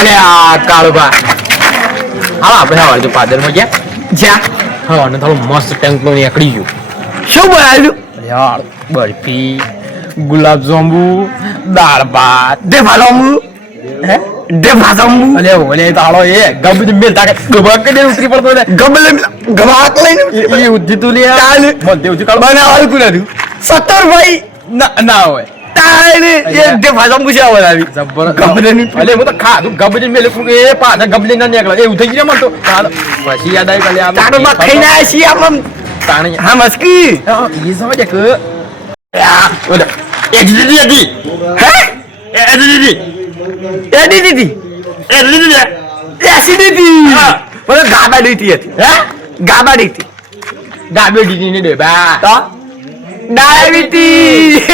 અલે આ કાળુબા હા આપણે હવારે જો પાદરમાં ગયા જ્યાં હવાને થોડું મસ્ત ટેન્ક નો નીકળી ગયું શું બનાવ્યું યાર બરફી ગુલાબ જાંબુ દાળ ભાત દેવાલામુ હે દેવાલામુ અલે ઓલે તાળો એ ગબ મેલ તાકે ગબા કે ઉતરી પડતો ને ગબલે ગવાક લઈને એ ઉદ્ધી તું લે ચાલ મત દેવજી કાળ બનાવવાનું કુનારું 17 ભાઈ ના ના હોય તારે એ દેવાલામુ છે બનાવી જબર ગબલે ની અલે હું તો ખાધું ગબજે મેલે એ પાછા ગબલે ના નીકળે એ ઉઠી ગયા મન તો પછી યાદ આવી કાલે તારો માં ખાઈને આયા છીએ આમ તાણી હા મસ્કી એ સમજે કે ઓલે એક્ઝિટી હતી હે એક્ઝિટી એડીડી એક્ઝિટી એસિડિટી હા. મને ગાબા દીધી હતી હે ગાબા દીધી ગાબે દીદી ને દે બા તો ડાયાબિટીસ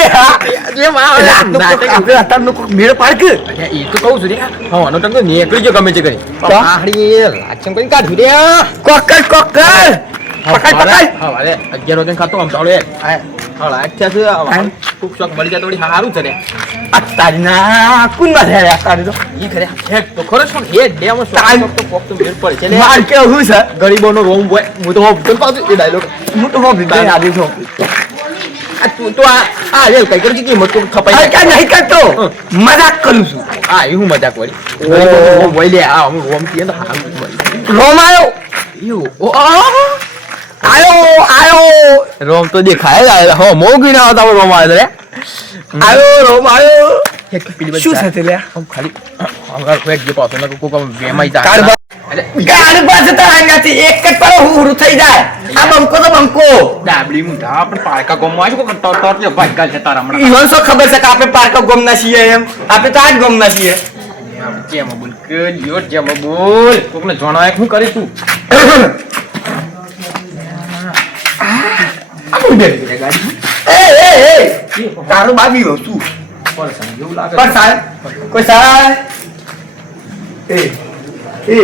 જે માં આપણે અત્યારનો કોક મેળ પાડ કે એ તો કહું છું રે હા નો ટંગ નીકળી જો ગમે છે કરી તો? આહડી લાચમ કરી કાઢ્યું રે કોકર કોકર પકડ પકડ હા અરે 11 વાગે ખાતો આમ ચાલો એ હા લાચ્યા છે ખૂબ શોખ મળી જાય થોડી સારું છે રે અત્યારે ના કુન માં થયા અત્યારે તો ઈ ખરે હેક તો ખરો છો હે ડેમ શોખ તો પોક તો મેળ પડે છે લે માર કે હું છે ગરીબોનો રોમ હોય હું તો હોબલ પાછું એ ડાયલોગ હું તો હોબી દે આદી છો આ તું તો આ રેલ કઈ કરી કિંમત તો અરે ખપાઈ કે નહીં કરતો મજાક કરું છું આ એ હું મજાક વળી ગરીબોનો રોમ હોય લે આ હું રોમ કીએ તો હારું વળી રોમ આવ્યો યો આયો રોમ તો દેખાય હો મોગી ના આવતા રોમ આવે રે આયો રોમ આવ્યો એક પીલી શું સાથે લે આમ ખાલી હમણાં કોઈ જે પાછો ને કોક વેમાઈ જાય કાળ અરે ગાડી પાસે તો નથી એક જ પર હુરું થઈ જાય આ બંકો તો બંકો ડાબલી મુંડા આપણે પારકા ગોમમાં આવ્યો કોક ટોટ લે ભાઈ છે તારા હમણાં ઈવન સો ખબર છે કે આપણે પાર્ક ગોમના છીએ એમ આપણે તો આજ ગોમના છીએ જેમ બોલ કે યો જેમ બોલ કોકને જણાય શું કરી તું તારું બાબી હો તું પરસન જેવું લાગે પણ સાહેબ કોઈ સાહેબ એ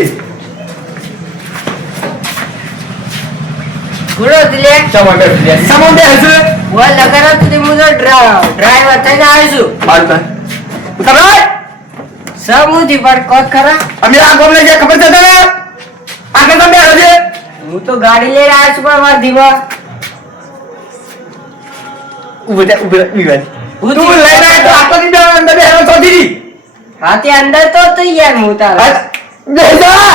ગુડો દિલે ચાલો બેઠ લે સમોદે હશે वो लगा रहा तुझे मुझे ड्राइवर થઈને આવીશું બાલકા ઉતરાય સમુજી પર કોટ ખરા અમે આ ગોમને જે ખબર છે તને આગળ તો બેઠો છે હું તો ગાડી લઈને આવ્યો છું પણ માર દીવા ઉભે વિવાદ હું તું લઈને આય તો આટલો દી અંદર બેઠો તો દીદી હાથી અંદર તો તૈયાર હું તારા બેજા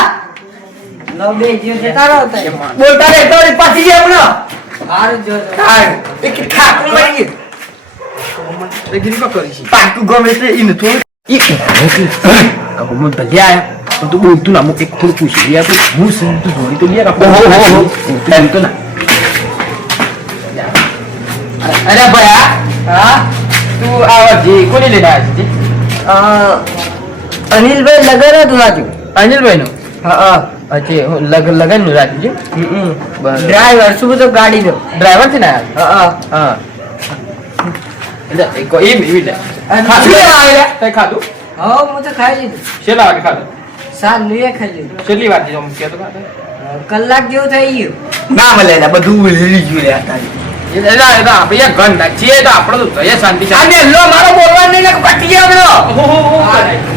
નો બે જીવ જતા રહો તો બોલતા રહે તો પાછી ગયા હમણો હારું જો હા એક ખાકું મરી ગયું એ ગીરી કો કરી છે પાકું ગમે છે ઈને થોડું એક હું ભલ્યા પણ તું બોલતું ના એક થોડું પૂછી યાર તું હું શું તું જોડી તો લે હો એમ તો ના અરે ભયા હા તું આવા જે કોની લઈને આવ્યા છે અનિલભાઈ લગન હતું રાજુ અનિલભાઈ નું હા અચ્છે લગન નું રાખ્યું છે બરાબર ડ્રાઈવર શું બધું ગાડી નો ડ્રાઈવર છે ને હા હા એટલે કોઈ એમ એવી લે ખાધું લે આયા તે ખાધું હા હું તો ખાઈ લીધું છેલ્લા વાગે ખાધું સાત નું એ ખાઈ લીધું છેલ્લી વાર જો કે તો ખાધું કલાક જેવું થઈ ગયું ના મળે ને બધું લીલી ગયું લે તારી એલા એ તો આપણે ઘર નાખીએ તો આપણે તો જય શાંતિ છે આજે લો મારો બોલવા નહીં ને પટી ગયા બધો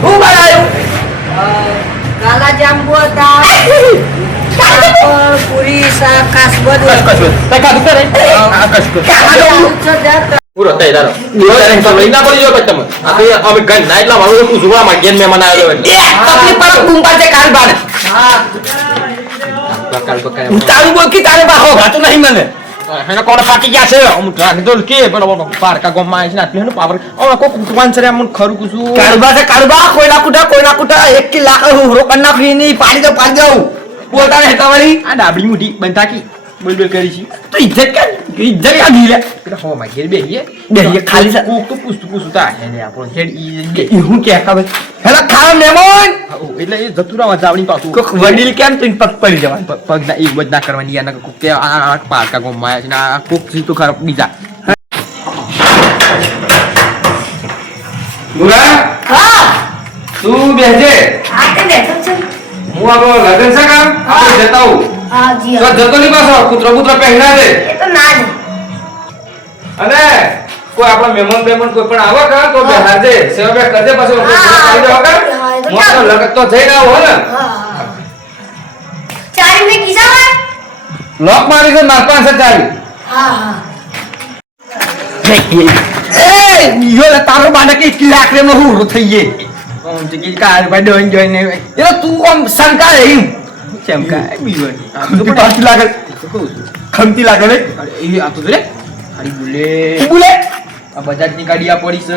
હું બનાવ્યું કાલા જાંબુ હતા પૂરી શાક કાસ બધું કશું તે ખાધું કરે આ કશું પૂરો તઈ દારો દિવસ તો લઈ ના પડી જો તમે આ તો અમે ઘર ના એટલા મારું તું જોવા માં ગેન મહેમાન આવ્યો એટલે એ તકલીફ પર કુંપા છે કાલ બાને હા કાલ બકાય તારું બોલ કે તારે બા હો ગાતું નહીં મને એને કોણ ફાટી ગયા છે અમુક રાખી દો કે પણ પારકા ગોમમાં આવી છે ને આટલી હેનું પાવર કોક દુકાન છે અમુક ખરું કુછું કાળબા છે કાળબા કોઈના કુટા 1 કે લાખ હુરો કન્ના ફ્રી ની પાડી દઉં બોલતા રહે તમારી આ ડાબડી મુઠી બંધાકી બોલ બોલ કરી છે તો ઇજ્જત કા દી લે એટલે હો માં ઘેર બેહીએ ખાલી છે કોક તો પૂછતું તા એને આપણો હેડ ઈ એ હું કે ખબર હેલા ખાવા મહેમાન એટલે એ જતુરા વાજાવણી પાછું કોક વડીલ કેમ તું પગ પડી જવાનું પગ ના એ બધ ના કરવાની યાર કોક કે આ પારકા ગોમમાં આવ્યા છે ને આ કોક ચીજ તો ખરાબ બીજા મુરા હા તું બેસે આતે બેઠો છે હું આપણો લગન છે કામ આપણે જતા હું હા જી તો જતો નહીં પાછો પુત્ર પહેલા દે એ તો ના જ અને કોઈ આપણા મહેમાન કોઈ પણ આવે કા તો બેહાર દે સેવા બે કરજે પાછો કરી દેવા કા તો મોટો ચાલ. લગત તો જઈને આવો ને હા. ચારી મેં કીધા હોય? લોક મારી છે માર પાસે ચાલી હા હા. એ યો તારો બાને કે 1 લાખ રે માં હું થઈ ગઈ ઓમ જગી કાર ભાઈ ડોન જોઈ ને એ તું આમ શંકા રે એમ ચમકા બીવન તું પાછી લાગે ખમતી લાગે રે એ આ તો રે ખાલી બોલે બોલે આ બજાજની ગાડી આ પડી છે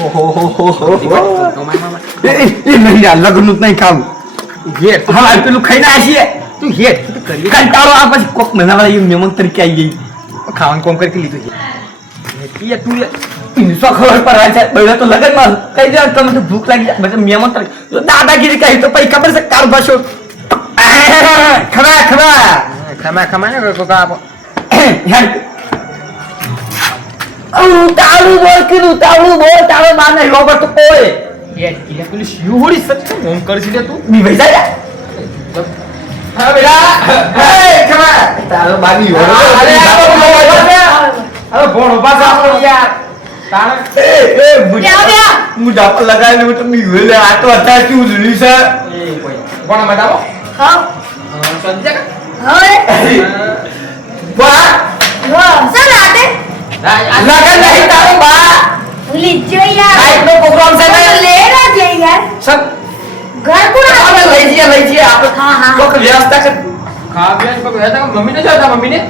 ઓહો હો હો હો મામા એ નહીં આ લગ્નનું જ નહીં ખાવું ઘેર હા પેલું ખાઈને આશીએ તું ઘેર તું તો કરી કંટાળો આ પછી કોક બનાવવા એ મહેમાન તરીકે આવી ગઈ ખાવાનું કોમ કરી લીધું છે તું સો ખબર પડવા છે બળે તો લગનમાં કઈ દે તમે તો ભૂખ લાગી જાય પછી મહેમાન તરીકે દાદાગીરી કહી તો પછી ખબર છે કાર બસો ખરા ખરા ખમા ખમા ને કોકા આપો ઉતાળું બોલ કીધું ઉતાળું બોલ તારો બાને રોબર તો કોઈ એ પેલી શિવ હોડી સચ્ચો મોમ કરશી લે તું બી ભાઈ જાય હા બેટા હે ખરા તારો બાની હોરો અરે ભણો પાછા આપણો યાર તાણ એ બ્યા, બ્યા. મુઢા પર લગાવીને હું તો બી હોલે આ તો અત્યારે કેવું જોયું છે એ કોઈ ભણો બતાવો હા. સંજય હવે. બા વાહ. ચાલ આતે. લગન નહીં તારો બા ભૂલી જ જો યાર. આઈનો પ્રોગ્રામ છે ને તો લેરા જ યાર. સબ ઘર કોણ આપણે આવે? લઈ જઈએ આપણે હા, હા. કોક વ્યવસ્થા કર ખા પીને કોઈ હતા મમ્મી ને જતા મમ્મી ને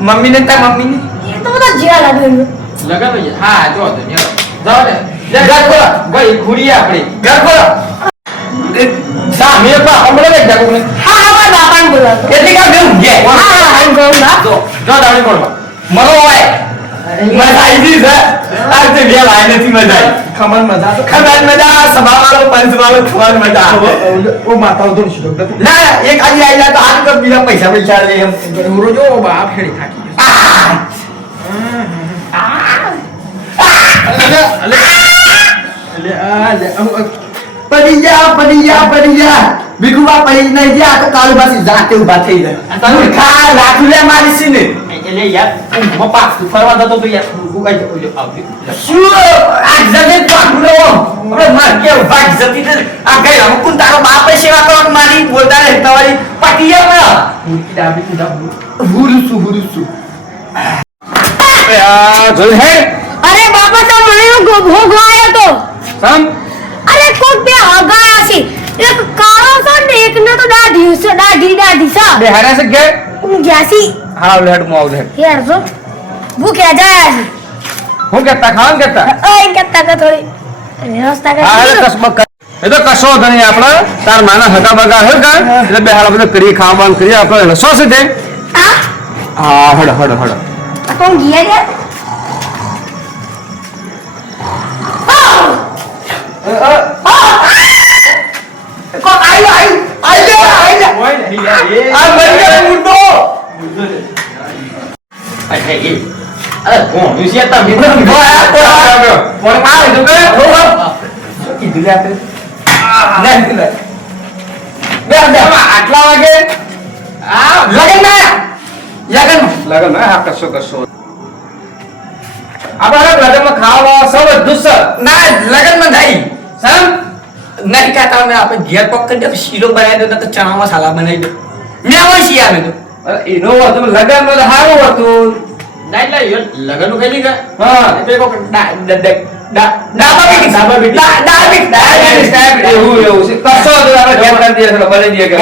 મમ્મીને તા મમ્મીને એ તો બધા જ્યાં લાગેલું. લગન હોય હા જો તો જાવ ને ઘર ખોલો ભાઈ ખુડી આપણી ઘર ખોલો સામે પા હમણાં એક જાગો ને હા હા મારા બાપાને બોલાવતો. કેટલી કા બેઉ ગે હા હા હા એમ કહું ના. જો દાડી પડવા મરો હોય મજા આવી ગઈ છે આ તે બે લાઈ નથી મજા આવી ખમણ મજા તો ખબર મજા સભા વાળો પંચ વાળો ખબર મજા ઓ માતા તો શું ના એક આજે આવી જાય તો આજ તો બીજા પૈસા લે એમ રોજો બાપ ફેરી થાકી ગયો પડી જા ભીખુબા પડી નહીં જા તો કાળુ પાછી જાતે ઉભા થઈ જાય તમે ખા રાખું લે મારી સી ને એટલે યાર હું પાસ ફરવા જતો તો યાર હું કઈ આવતી શું આ જને પાકું આપણે માર કે ઉભા જતી તે આ ગઈ હું કોણ તારો બાપે સેવા કરવા મારી બોલતા રહે તમારી પટી જા હું ડાબી કુદા હુરુસુ આ જોઈ હે અરે બાપા તો મને ભોગ આવ્યો તો. સમ અરે કોક બે હગાયા છે. એક કાળો છે ને એકનો તો દાઢી છે દાઢી છે. બે હારા છે કે હું ગ્યાસી હા લેડ મો આવ દે યાર જો ભૂખ્યા જાય છે. હું કેતા ખાન કેતા ઓય કરતા કે થોડી વ્યવસ્થા કરી આ દીધું. કસબક એ તો કશો ધણી આપણે તાર માના હગા બગા હે કા એટલે બે હારા બધું કરી ખાવાનું કરી આપણે સો છે તે આ હા હડ તો હું ગયા યાર. કો આઈ આ બંને મુર્દો અરે કોણ વિશે તમે પણ આ તો કે કીધું લે આપણે ના કીધું બે આટલા વાગે આ લગન હા કશો આપણે લગનમાં ખાવા સૌ દુસ્સર ના લગનમાં નહીં સમ નહીં ખાતા મેં આપણે ઘેર પકડી દે શીરો બનાવી દો તો ચણા મસાલા બનાવી દો મેં આવઈ શી આવે તો એનો હતો લગનમાં તો સારું હતું નાઈ લા યાર લગન નું કઈ લીધા હા એટલે કો એવું છે કશો તો આપણે ઘેર કરી દઈએ એટલે બની દઈએ કે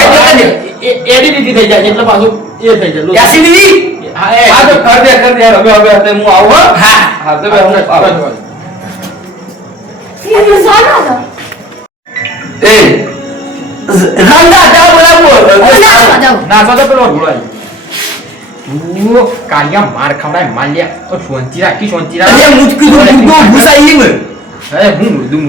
એડિટિટી થઈ જાય એટલે પાછું એ થઈ જાય યાસી દીદી હા આ તો કર દે હવે હું આવું હા હા તો હું આવું ये सारा था. એ રંગા જાવ બોલાવો जाओ. ના તો પેલો ભૂલાય ઓ કાલિયા માર ખવડાય માલ્યા ઓ શાંતિ રાખી અરે મુચકી તો મુદ્દો ઘુસાઈ મે અરે હું મુદ્દું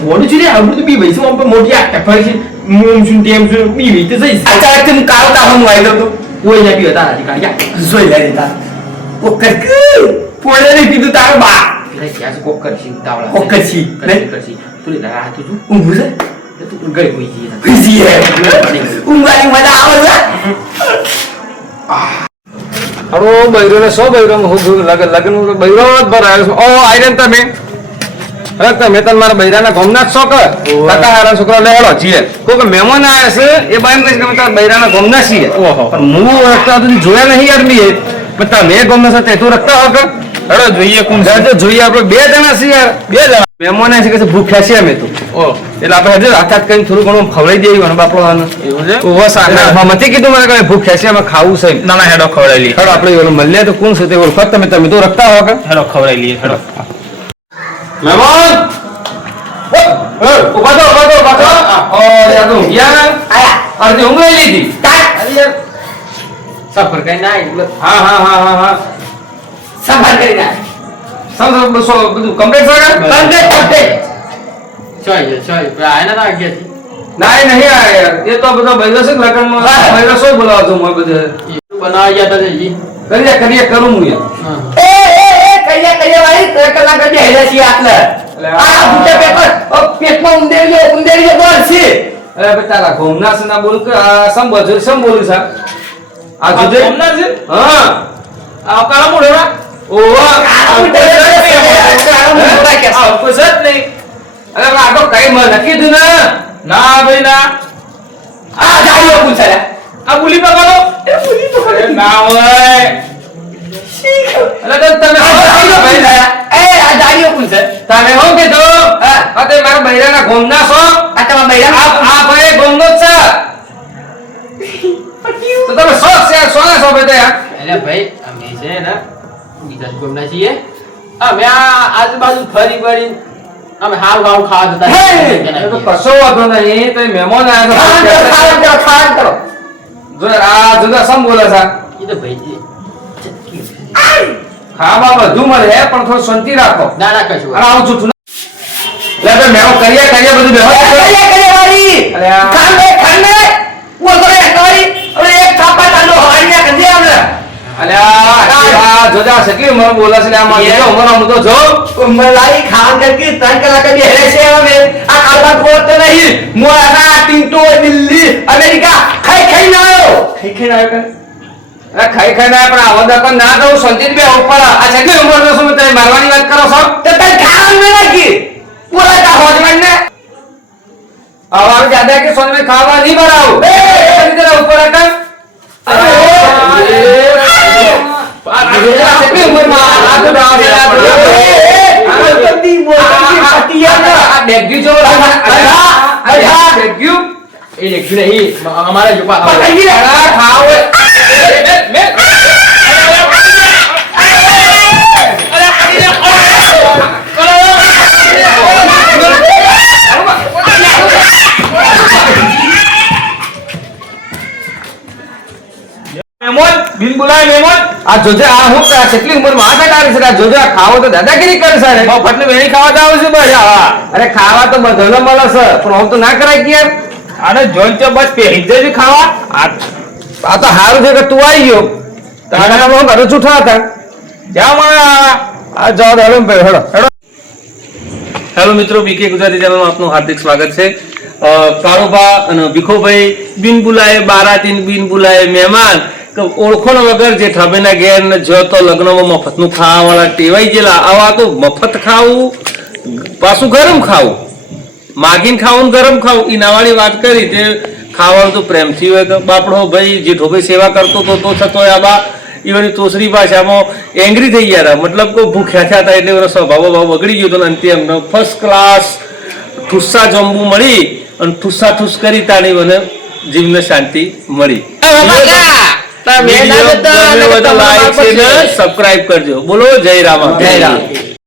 ગોડું છે રે આવડું તો બી વૈસે ઓમ મોટી આ ફરી છે મોમ છું તેમ છું બી વૈતે જઈશ અચાનક તું કાળતા હમ વાઈ દો કોઈ ના બી હતા આજી કાલિયા જોઈ લે તા ઓ કરક પોળે ને કીધું તારો બા એટલે ક્યાં કોક કરશી તાવળા કોક કરશી. કરશી તું લે રાહ તું ઊંઘ છે તું ગઈ કોઈ જી ખુશી હે ઊંઘવાની મજા આવે છે અરો બૈરો ને સો બૈરો હું લગન બૈરો જ ભરાયો ઓ આઈરન તમે અરે તમે તને મારા બૈરાના ગોમના જ છો કે કાકા હારા છોકરા લેવાડો છીએ કોઈ કે મહેમાન આવ્યા છે એ બાઈ એમ કહે કે અમે તારા બૈરાના ગોમના છીએ પણ હું રખતા સુધી જોયા નહીં યાર મેં પણ તમે ગોમના છો તે તું રખતા હો કે હેડો જોઈએ કોણ જોઈએ આપણે 2 જણા છીએ યાર 2 જણા મહેમાન છે કે ભૂખ્યા છીએ અમે તો એટલે આપણે હજુ હાથ હાથ કરીને થોડું ઘણું ખવડાવી દઈએ મને બાપડો નથી કીધું મને કે ભૂખ્યા છે અમે ખાવું છે ના ના હેડો ખવડાવી લઈએ હેડો આપણે મળીએ તો કોણ છે તે ઓળખત તમે તો રખતા હો કે હેડો ખવડાવી લઈએ હેડો મહેમાન ઉભા થો ઓ યાર તું ગયા આયા અડધી ઊંઘ લઈ લીધી સફર કઈ ના હા સફર કરી ના સમ બધું કમ્પ્લીટ છે ના નહીં આ યાર એ તો બધા બૈરો છે લગનમાં બૈરો સોય બોલાવો છો મોય બધે કરીએ કરું હું યાર કરિયા વાળી કલાક જ હેડે છે આટલે આ બુટા પેપર પેટમાં ઉંદેરી બોલ છે અરે બે તારા ઘોમના છે ના બોલ કે આ સમ બોલું છે આ જુદે ઘોમના છે? હા આ કાળા મોઢેડા ઓવા કુછ જ નહીં અરે આ તો કઈ મ નક્કી તું ને ના ભાઈ ના આ જાયો પૂછાય આ બુલી પકડો અરે ના હોય અરે તો તમે આ જાયો પૂછાય તમે હું કીધું આ તે મારા બૈરાના ઘોમના છો આ તમારા બૈરા આ ભાઈ ઘોમનો જ છે તો તમે શોખ છે સોના શોખ બેટા યાર એટલે ભાઈ અમે છે ને બીજા જ ગમના છીએ અમે આ આજુબાજુ ફરી ફરી અમે હાવ ખાવા જતા એ તો કશો વાંધો નહીં તો મહેમાન આવ્યા ખાન કરો જો આ જુદા સમ બોલે છે એ તો ભાઈ ખાવા બધું મળે પણ થોડું શાંતિ રાખો ના ના કશું અને આવું જૂઠું લે બે મેવો કરીએ બધું બેહો વાળી અરે આ- ખાને વો તો એક વાળી હવે એક થાપા તાનો હવાઈ ને કંદે અમને અલ્યા જોજા સકલી મને બોલે છે આ માં જો ઉમર હું તો જો મલાઈ ખાન કરકે 3 કલાક બે હેરે છે હવે આ કાલવા કોટ નહીં મોરા ટિંટો દિલ્હી અમેરિકા ખાઈ ના આવ્યો કે અરે ખાઈ ના પણ આવો દક ના દઉં શાંતિ બે ઉપર આ સકલી ઉમર નો સમય તમે મારવાની વાત કરો છો તો તને ખાન ન લાગી પૂરા તા હોજમન ને આવા જ્યાદા કે સોન में ખાવા નહીં બરાવ ઇધર ઉપર આકા સકલી ઉમર માં આ તો જલ્દી બોલ પતિયા બેગ્યુ જો બેગ્યુ એ દેખ્યું નહીં અમારા જો પકડી રે ખાવ મેમોન બિન બોલાય મેમોન આ જોજે આ હું કે કેટલી ઉંમરમાં આ કાઢી છે આ જોજે આ ખાવો તો દાદાગીરી કરે છે રે મફતની વેણી ખાવા જાવ છે બસ આવા અરે ખાવા તો બધાને મળે છે પણ આમ તો ના કરાય કે યાર આને જોઈન તો બસ પહેરી જજે ખાવા આ તો હારું છે કે તું આવી ગયો તારા હું ઘરે છૂટા હતા જ્યાં મને આ જાવ હેડો ભાઈ હેડો હેલો મિત્રો બીકે ગુજરાતી ચેનલમાં આપનું હાર્દિક સ્વાગત છે કાળુભા અને ભીખોભાઈ બિન બુલાય બારાતીન બિન બુલાય મહેમાન ઓળખોનો વગર જે ઠાબેના ઘેર ને જો તો લગ્નમાં મફતનું ખાવા વાળા ટેવાઈ ગયેલા આવા તો મફત ખાવું પાછું ગરમ ખાવું માગીને ખાવું ને ગરમ ખાવું ઈનાવાળી વાત કરી તે ખાવાનું તો પ્રેમથી હોય કે બાપડો ભાઈ જેઠોભાઈ સેવા કરતો તો છતો આબા ઈવન તોસરી ભાષામાં એંગ્રી થઈ ગયા હતા મતલબ કે ભૂખ્યા થયા હતા એટલે એનો સ્વભાવ બગડી ગયો હતો અને અંતે એમને ફર્સ્ટ ક્લાસ ઠુસ્સા જંબુ મળી અને ઠુસ્સા ઠુસ કરી તાણી મને જીવને શાંતિ મળી સબસ્ક્રાઇબ કરજો બોલો જય રામ જય રામ